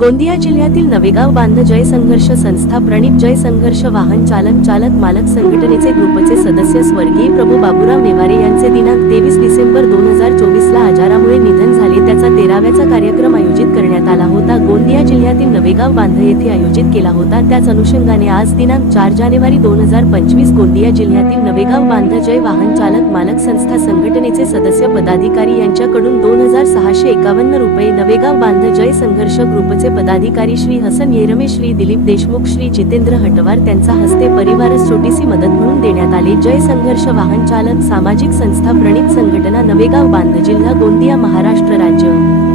गोंदिया जिल्ह्यातील नवेगाव बांध जय संघर्ष संस्था प्रणित जय संघर्ष वाहन चालक चालक मालक संघटनेचे ग्रुपचे सदस्य स्वर्गीय प्रभू बाबूराव नेवारे यांचे दिनांक तेवीस डिसेंबर दोन हजार चोवीस ला आजारामुळे निधन झाले. त्याचा तेराव्याचा कार्यक्रम करण्यात आला होता. गोंदिया जिल्ह्यातील नवेगाव बांध येथे आयोजित केला होता. त्याच अनुषंगाने आज दिनांक चार जानेवारी दोन हजार पंचवीस गोंदिया जिल्ह्यातील नवेगाव बांध जय वाहन चालक मालक संस्था संघटनेचे सदस्य पदाधिकारी यांच्याकडून दोन हजार सहाशे एकावन्न रुपये नवेगाव बांध जय संघर्ष ग्रुपचे पदाधिकारी श्री हसन येरमे श्री दिलीप देशमुख श्री जितेंद्र हटवार त्यांचा हस्ते परिवारास छोटीशी मदत म्हणून देण्यात आले. जय संघर्ष वाहन चालक सामाजिक संस्था प्रणित संघटना नवेगाव बांध जिल्हा गोंदिया महाराष्ट्र राज्य.